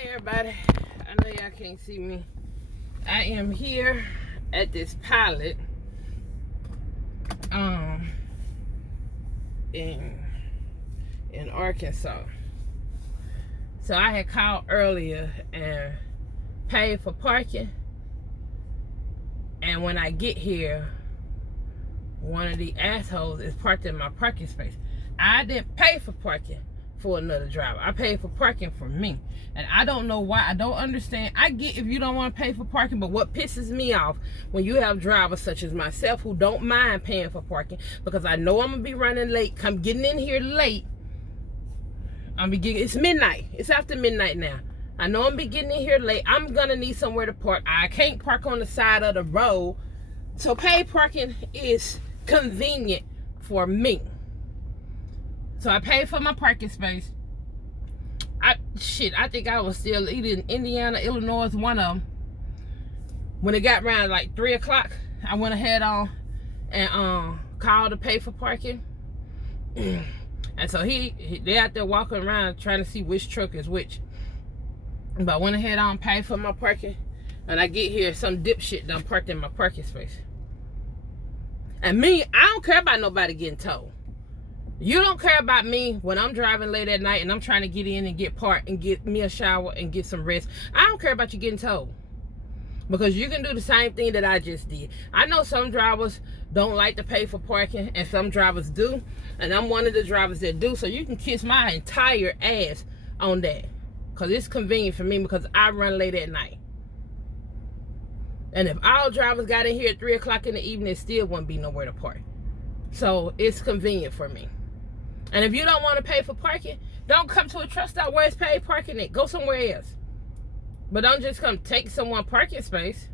Hey everybody, I know y'all can't see me. I am here at this pilot in Arkansas. So I had called earlier and paid for parking, and when I get here, one of the assholes is parked in my parking space. I didn't pay for parking for another driver. I paid for parking for me. And I don't know why. I don't understand. I get if you don't want to pay for parking, but what pisses me off when you have drivers such as myself who don't mind paying for parking, because I know I'm going to be running late. I'm getting in here late. It's midnight. It's after midnight now. I know I'm be getting in here late. I'm going to need somewhere to park. I can't park on the side of the road. So paid parking is convenient for me. So I paid for my parking space. I think I was still either in Indiana, Illinois, one of them. When it got around like 3 o'clock, I went ahead on and called to pay for parking. And so they out there walking around trying to see which truck is which. But I went ahead on and paid for my parking. And I get here, some dipshit done parked in my parking space. And me, I don't care about nobody getting towed. You don't care about me when I'm driving late at night and I'm trying to get in and get parked and get me a shower and get some rest. I don't care about you getting towed, because you can do the same thing that I just did. I know some drivers don't like to pay for parking and some drivers do. And I'm one of the drivers that do. So you can kiss my entire ass on that, because it's convenient for me because I run late at night. And if all drivers got in here at 3 o'clock in the evening, it still wouldn't be nowhere to park. So it's convenient for me. And if you don't want to pay for parking, don't come to a truck stop where it's paid parking at. Go somewhere else. But don't just come take someone's parking space,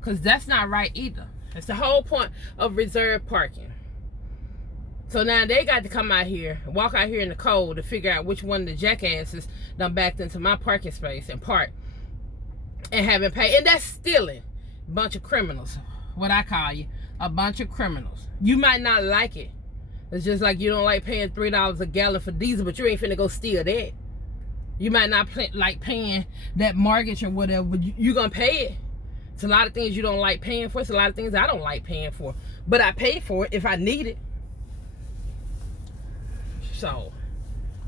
because that's not right either. It's the whole point of reserved parking. So now they got to come out here, walk out here in the cold to figure out which one of the jackasses done backed into my parking space and park and haven't paid. And that's stealing. Bunch of criminals. What I call you. A bunch of criminals. You might not like it. It's just like you don't like paying $3 a gallon for diesel, but you ain't finna go steal that. You might not like paying that mortgage or whatever, but you gonna pay it. It's a lot of things you don't like paying for. It's a lot of things I don't like paying for. But I pay for it if I need it. So,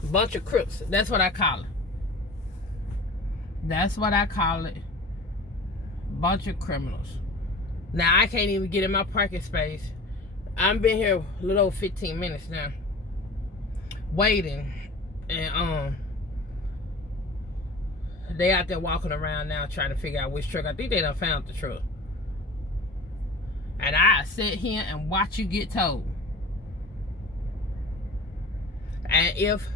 bunch of crooks. That's what I call it. That's what I call it. Bunch of criminals. Now, I can't even get in my parking space. I've been here a little over 15 minutes now, waiting, and they out there walking around now trying to figure out which truck. I think they done found the truck. And I sit here and watch you get towed. And if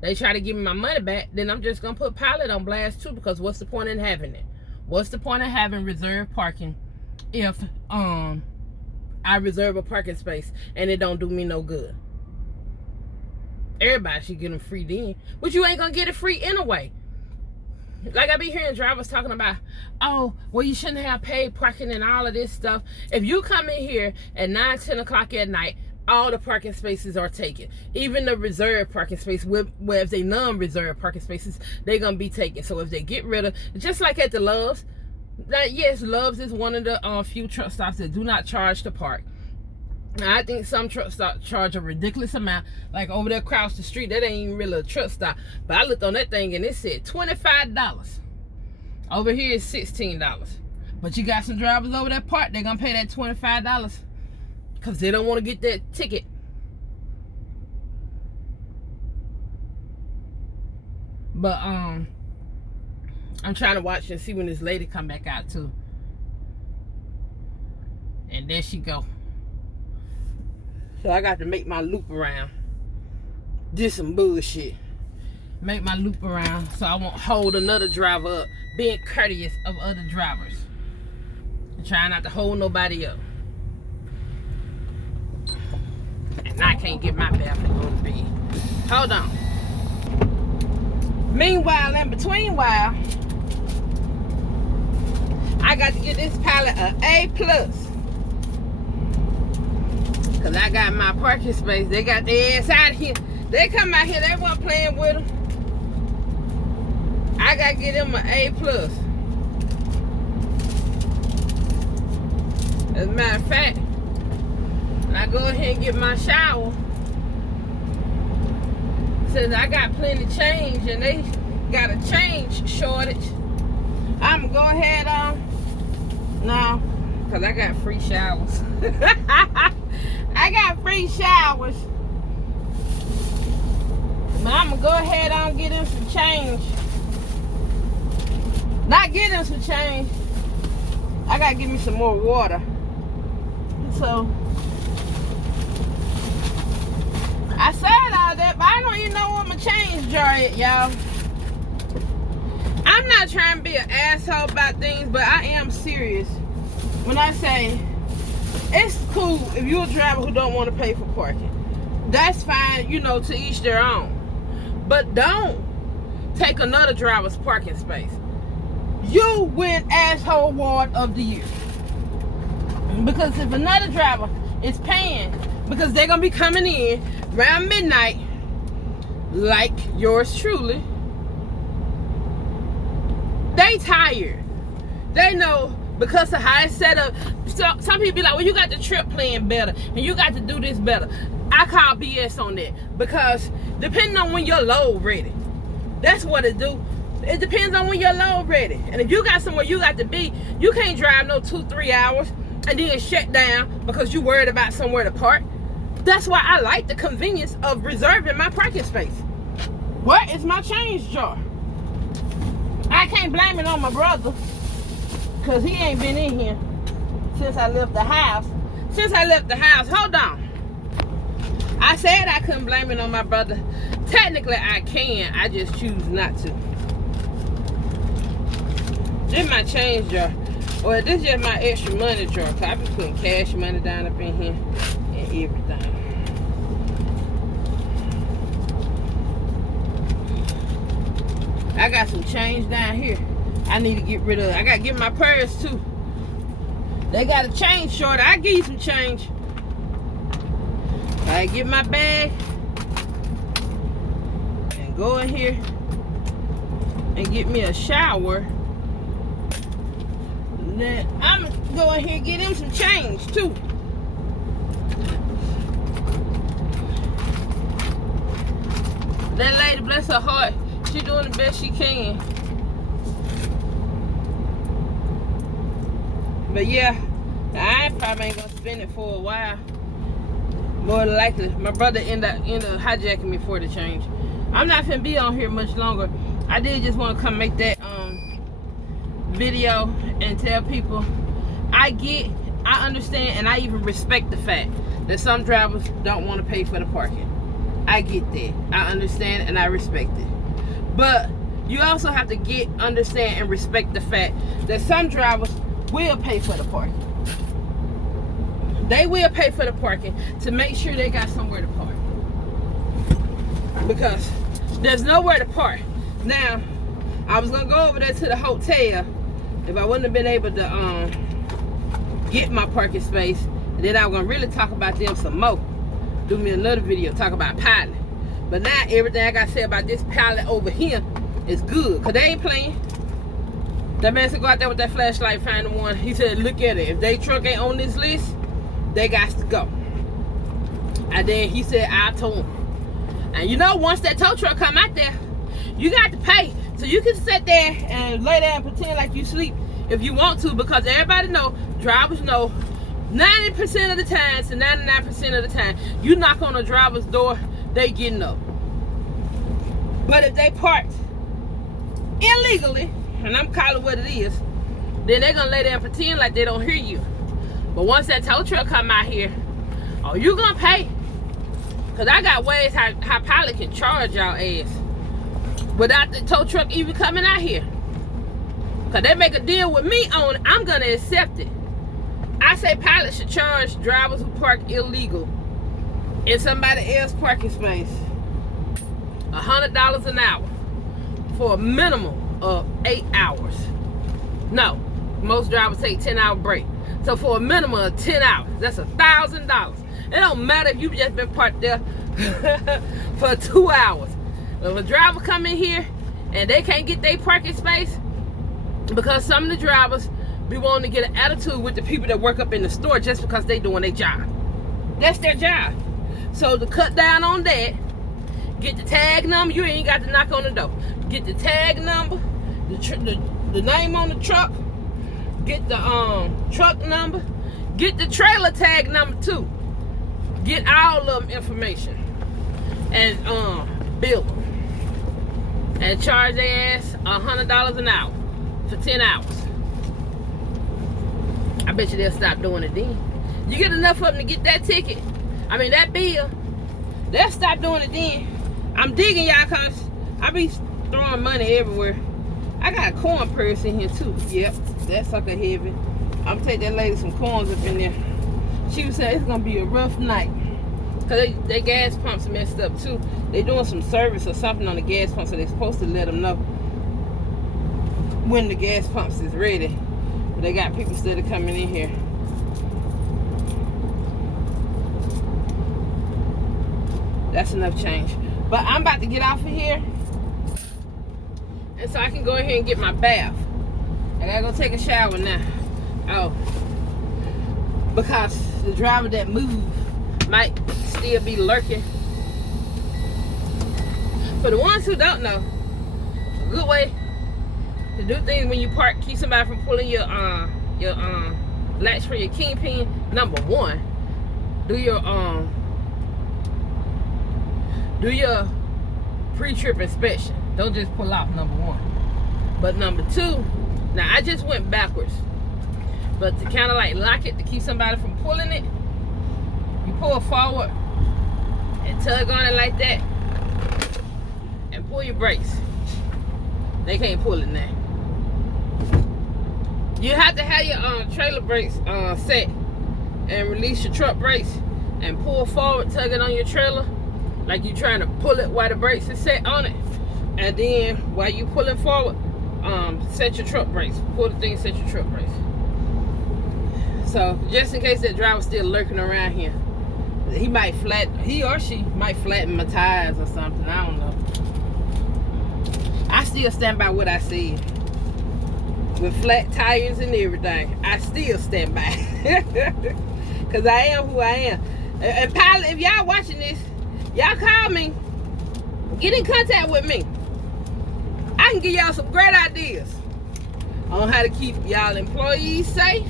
they try to give me my money back, then I'm just gonna put Pilot on blast too, because what's the point in having it? What's the point of having reserved parking if I reserve a parking space and it don't do me no good? Everybody should get them free then, but you ain't gonna get it free anyway. Like I be hearing drivers talking about, oh, well, you shouldn't have paid parking and all of this stuff. If you come in here at 9, 10 o'clock at night, all the parking spaces are taken. Even the reserved parking space, where if they non-reserved parking spaces, they're gonna be taken. So if they get rid of, just like at the Loves, that yes, Loves is one of the few truck stops that do not charge to park. Now, I think some truck stops charge a ridiculous amount. Like over there across the street, that ain't even really a truck stop. But I looked on that thing and it said $25. Over here is $16. But you got some drivers over that park, they're gonna pay that $25 because they don't want to get that ticket. But I'm trying to watch and see when this lady come back out too. And there she go. So I got to make my loop around. Did some bullshit. Make my loop around so I won't hold another driver up. Being courteous of other drivers. And trying not to hold nobody up. And I can't get my bathroom to go to bed. Hold on. Meanwhile, in between while, I got to get this Pilot an A+. Because I got my parking space. They got their ass out here. They come out here. They weren't playing with them. I I gotta get him an A+. As a matter of fact, when I go ahead and get my shower, since I got plenty change and they got a change shortage, I'm gonna go ahead no, because I got free showers. I got free showers. But I'm gonna go ahead and get him some change. Not get him some change. I gotta give me some more water. So I said all that, but I don't even know what my change jar is, y'all. I'm not trying to be an asshole about things, but I am serious when I say it's cool if you're a driver who don't want to pay for parking. That's fine, you know, to each their own. But don't take another driver's parking space. You win asshole award of the year. Because if another driver is paying, because they're going to be coming in around midnight, like yours truly, they tired. They know because of how it's set up. So, some people be like, well, you got the trip plan better, and you got to do this better. I call BS on that, because depending on when your load ready, that's what it do. It depends on when your load ready. And if you got somewhere you got to be, you can't drive no 2-3 hours and then shut down because you worried about somewhere to park. That's why I like the convenience of reserving my parking space. Where is my change jar? I can't blame it on my brother, because he ain't been in here since I left the house. Hold on. I said I couldn't blame it on my brother. Technically I can, I just choose not to. This my change jar. Or this is just my extra money jar, because I be putting cash money down up in here and everything. I got some change down here I need to get rid of. I got to get my purse too. They got a change short. I give you some change. I get my bag and go in here and get me a shower. Then I'm gonna go in here and get him some change too. That lady, bless her heart, she doing the best she can. But yeah, I probably ain't gonna spend it for a while. More than likely, my brother end up hijacking me for the change. I'm not finna be on here much longer. I did just want to come make that video and tell people I understand, and I even respect the fact that some drivers don't want to pay for the parking. I get that. I understand and I respect it. But you also have to understand and respect the fact that some drivers will pay for the parking. They will pay for the parking to make sure they got somewhere to park. Because there's nowhere to park. Now, I was gonna go over there to the hotel if I wouldn't have been able to get my parking space. And then I was gonna really talk about them some more. Do me another video, talk about Pilot. But now everything I gotta say about this Pilot over here is good, because they ain't playing. That man said go out there with that flashlight, find the one. He said, look at it. If they truck ain't on this list, they got to go. And then he said, I told him. And you know, once that tow truck come out there, you got to pay. So you can sit there and lay there and pretend like you sleep if you want to, because everybody know, drivers know, 90% of the time to 99% of the time, you knock on a driver's door, they getting up. But if they parked illegally, and I'm calling what it is, then they're gonna lay there and pretend like they don't hear you. But once that tow truck come out here, oh, you gonna pay. Cause I got ways how Pilot can charge y'all ass without the tow truck even coming out here. Cause they make a deal with me on it, I'm gonna accept it. I say Pilot should charge drivers who park illegal in somebody else's parking space $100 an hour for a minimum of 8 hours. No, most drivers take 10-hour break. So for a minimum of 10 hours, that's $1,000. It don't matter if you've just been parked there for 2 hours. If a driver come in here and they can't get their parking space because some of the drivers be wanting to get an attitude with the people that work up in the store just because they doing their job. That's their job. So to cut down on that, get the tag number. You ain't got to knock on the door. Get the tag number, the name on the truck. Get the truck number. Get the trailer tag number too. Get all of them information and bill them and charge their ass $100 an hour for 10 hours. I bet you they'll stop doing it then. You get enough of them to get that ticket, that bill, they'll stop doing it then. I'm digging y'all cause I be throwing money everywhere. I got a corn purse in here too. Yep, that sucker heavy. I'm gonna take that lady some corns up in there. She was saying it's gonna be a rough night. Cause they gas pumps messed up too. They doing some service or something on the gas pump, so they're supposed to let them know when the gas pumps is ready. But they got people still coming in here. That's enough change. But I'm about to get off of here, and so I can go ahead and get my bath. I gotta go take a shower now. Oh, because the driver that moved might still be lurking. For the ones who don't know, a good way to do things when you park, keep somebody from pulling your latch for your kingpin. Number one, do your pre-trip inspection. Don't just pull out, number one. But number two, now I just went backwards, but to kind of like lock it to keep somebody from pulling it, you pull forward and tug on it like that and pull your brakes. They can't pull it now. You have to have your trailer brakes set and release your truck brakes and pull forward, tugging on your trailer like you trying to pull it while the brakes is set on it. And then while you pulling forward, set your truck brakes. Pull the thing, set your truck brakes. So just in case that driver's still lurking around here, he or she might flatten my tires or something. I don't know. I still stand by what I said. With flat tires and everything, I still stand by. Because I am who I am. And pilot, if y'all watching this, y'all call me. Get in contact with me. I can give y'all some great ideas on how to keep y'all employees safe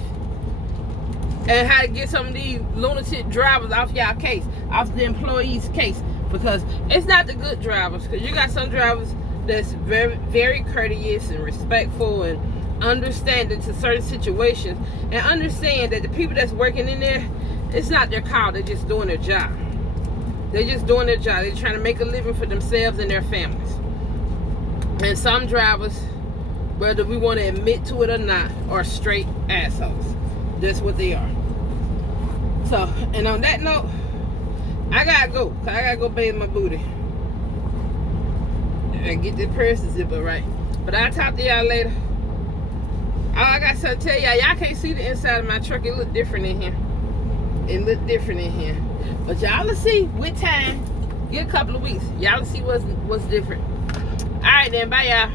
and how to get some of these lunatic drivers off y'all case, off the employees' case. Because it's not the good drivers. Because you got some drivers that's very, very courteous and respectful and understanding to certain situations, and understand that the people that's working in there, it's not their call. They're just doing their job. They're just doing their job. They're trying to make a living for themselves and their families. And some drivers, whether we want to admit to it or not, are straight assholes. That's what they are. So, and on that note, I gotta go. I gotta go bathe my booty and get the purse zipper right. But I'll talk to y'all later. All I got to tell y'all can't see the inside of my truck. It look different in here. It look different in here. But y'all will see with time. Get a couple of weeks. Y'all will see what's different. All right then. Bye y'all.